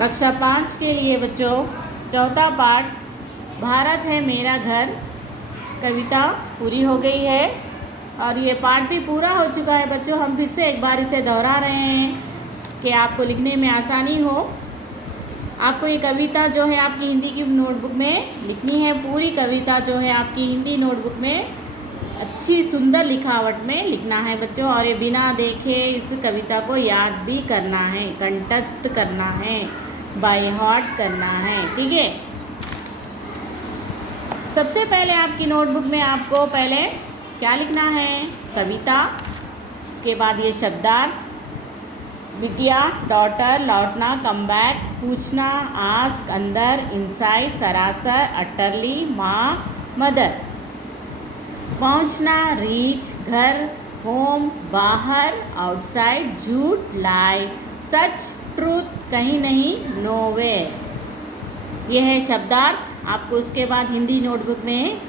कक्षा 5 के लिए बच्चों चौथा पाठ भारत है मेरा घर कविता पूरी हो गई है और ये पाठ भी पूरा हो चुका है बच्चों। हम फिर से एक बार इसे दोहरा रहे हैं कि आपको लिखने में आसानी हो। आपको ये कविता जो है आपकी हिंदी की नोटबुक में लिखनी है। पूरी कविता जो है आपकी हिंदी नोटबुक में अच्छी सुंदर लिखावट में लिखना है बच्चों। और ये बिना देखे इस कविता को याद भी करना है, कंठस्थ करना है, बाय हार्ट करना है, ठीक है। सबसे पहले आपकी नोटबुक में आपको पहले क्या लिखना है? कविता। उसके बाद ये शब्दार्थ, बिटिया, डॉटर, लौटना, कम बैक, पूछना, आस्क, अंदर, इनसाइड, सरासर, अटरली, माँ, मदर, पहुँचना, रीच, घर, होम, बाहर, आउटसाइड, झूठ, लाई, सच, ट्रूथ, कहीं नहीं, नोवेयर। यह है शब्दार्थ। आपको उसके बाद हिंदी नोटबुक में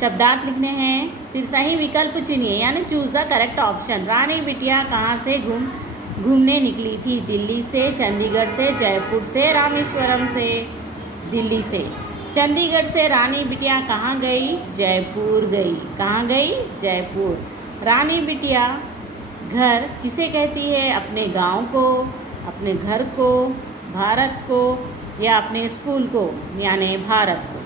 शब्दार्थ लिखने हैं। फिर सही विकल्प चुनिए, यानी चूज़ द करेक्ट ऑप्शन। रानी बिटिया कहाँ से घूमने निकली थी? दिल्ली से, चंडीगढ़ से, जयपुर से, रामेश्वरम से। दिल्ली से। चंडीगढ़ से रानी बिटिया कहाँ गई? जयपुर गई। कहाँ गई? जयपुर। रानी बिटिया घर किसे कहती है? अपने गांव को, अपने घर को, भारत को या अपने स्कूल को यानी भारत को।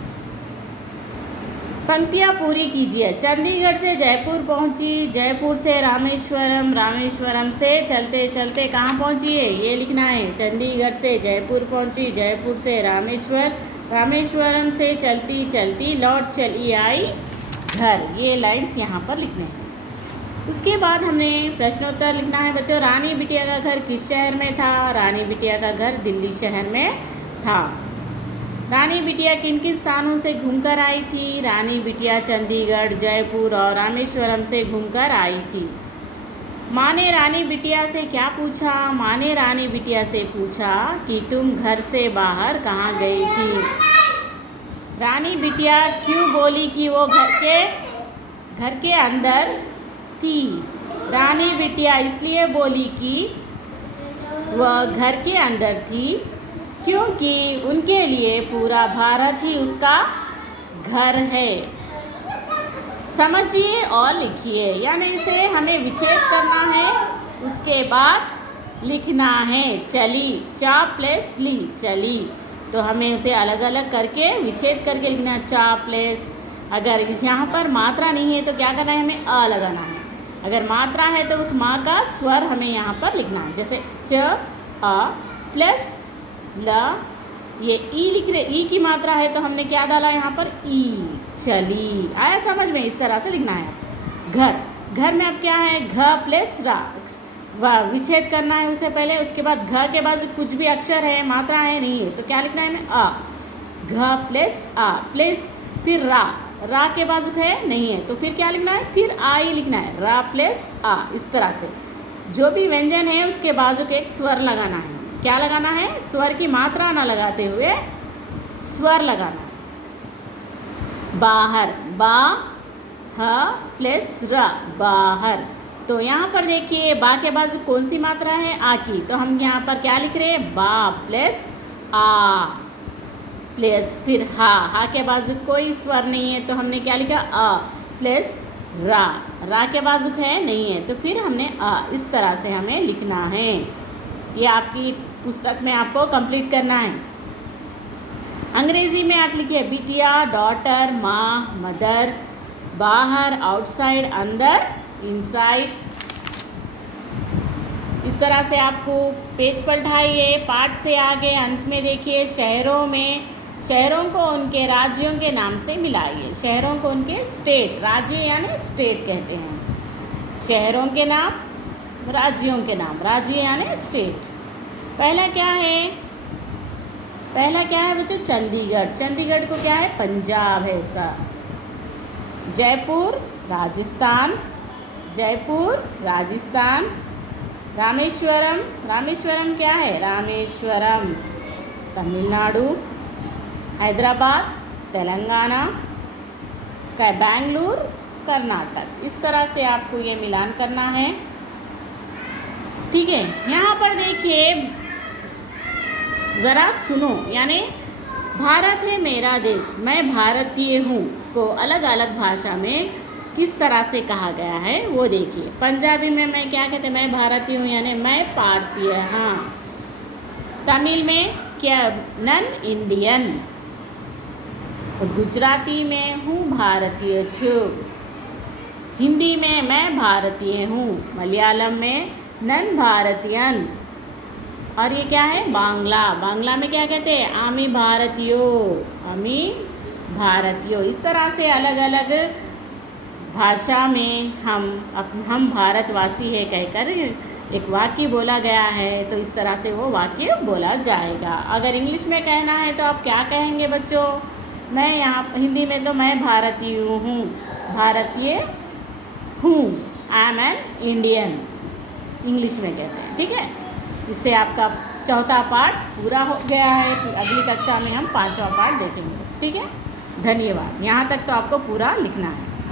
पंक्तियाँ पूरी कीजिए। चंडीगढ़ से जयपुर पहुंची, जयपुर से रामेश्वरम, रामेश्वरम से चलते चलते कहाँ पहुंची है? ये लिखना है। चंडीगढ़ से जयपुर पहुंची, जयपुर से रामेश्वर, रामेश्वरम से चलती चलती लौट चली आई घर। ये लाइंस यहाँ पर लिखने हैं। उसके बाद हमने प्रश्नोत्तर लिखना है बच्चों। रानी बिटिया का घर किस शहर में था? रानी बिटिया का घर दिल्ली शहर में था। रानी बिटिया किन किन स्थानों से घूमकर आई थी? रानी बिटिया चंडीगढ़, जयपुर और रामेश्वरम से घूमकर आई थी। माँ ने रानी बिटिया से क्या पूछा? माँ ने रानी बिटिया से पूछा कि तुम घर से बाहर कहाँ गई थी? रानी बिटिया क्यों बोली कि वो घर के अंदर थी? रानी बिटिया इसलिए बोली कि वह घर के अंदर थी क्योंकि उनके लिए पूरा भारत ही उसका घर है। समझिए और लिखिए, यानी इसे हमें विच्छेद करना है, उसके बाद लिखना है। चली, चा प्लस ली, चली। तो हमें इसे अलग अलग करके विच्छेद करके लिखना है। चा प्लस, अगर इस यहाँ पर मात्रा नहीं है तो क्या करना है? हमें अ लगाना है। अगर मात्रा है तो उस माँ का स्वर हमें यहाँ पर लिखना है। जैसे च अ प्लस ल, ये ई लिख रहे, ई की मात्रा है तो हमने क्या डाला यहाँ पर? ई, चली। आया समझ में? इस तरह से लिखना है। घर, घर में अब क्या है? घ प्लस रा, विच्छेद करना है उसे पहले। उसके बाद घ के बाद कुछ भी अक्षर है, मात्रा है नहीं है तो क्या लिखना है हमें? अ, घ प्लस आ प्लस, फिर रा, रा के बाजुक है नहीं है तो फिर क्या लिखना है? फिर आ ही लिखना है। रा प्लस आ। इस तरह से जो भी व्यंजन है उसके बाजुक एक स्वर लगाना है। क्या लगाना है? स्वर की मात्रा ना लगाते हुए स्वर लगाना है। बाहर, बा ह प्लस र, बाहर। तो यहाँ पर देखिए बा के बाजू कौन सी मात्रा है? आ की। तो हम यहाँ पर क्या लिख रहे हैं? बा प्लस आ प्लस फिर हा, हा के बाजू कोई स्वर नहीं है तो हमने क्या लिखा? अ प्लस रा, रा के बाजू है नहीं है तो फिर हमने अ। इस तरह से हमें लिखना है। ये आपकी पुस्तक में आपको कंप्लीट करना है। अंग्रेजी में आप लिखिए बिटिया, डॉटर, माँ, मदर, बाहर, आउटसाइड, अंदर, इनसाइड। इस तरह से आपको पेज पलटाइए। पाठ से आगे अंत में देखिए शहरों में, शहरों को उनके राज्यों के नाम से मिलाइए। शहरों को उनके स्टेट, राज्य यानी स्टेट कहते हैं। शहरों के नाम, राज्यों के नाम, राज्य यानी स्टेट। पहला क्या है? पहला क्या है बच्चों? चंडीगढ़। चंडीगढ़ को क्या है? पंजाब है उसका। जयपुर राजस्थान, जयपुर राजस्थान। रामेश्वरम, रामेश्वरम क्या है? रामेश्वरम तमिलनाडु। हैदराबाद तेलंगाना। बेंगलुरु कर्नाटक। इस तरह से आपको ये मिलान करना है, ठीक है। यहाँ पर देखिए ज़रा सुनो, यानी भारत है मेरा देश, मैं भारतीय हूँ को अलग अलग भाषा में किस तरह से कहा गया है वो देखिए। पंजाबी में मैं क्या कहते हैं, मैं भारतीय हूँ यानी मैं भारतीय, हाँ। तमिल में क्या, नन इंडियन। गुजराती में हूँ भारतीय छु। हिंदी में मैं भारतीय हूँ। मलयालम में नन भारतीयन। और ये क्या है, बांग्ला, बांग्ला में क्या कहते हैं, आमी भारतीयो, आमी भारतीयो। इस तरह से अलग अलग भाषा में हम भारतवासी है कहकर एक वाक्य बोला गया है, तो इस तरह से वो वाक्य बोला जाएगा। अगर इंग्लिश में कहना है तो आप क्या कहेंगे बच्चों, मैं यहाँ हिंदी में तो मैं भारतीय हूँ, भारतीय हूँ, I am an Indian, English में कहते हैं। ठीक है, इससे आपका चौथा पार्ट पूरा हो गया है। अगली कक्षा में हम 5वां पार्ट देखेंगे। ठीक है, धन्यवाद। यहाँ तक तो आपको पूरा लिखना है।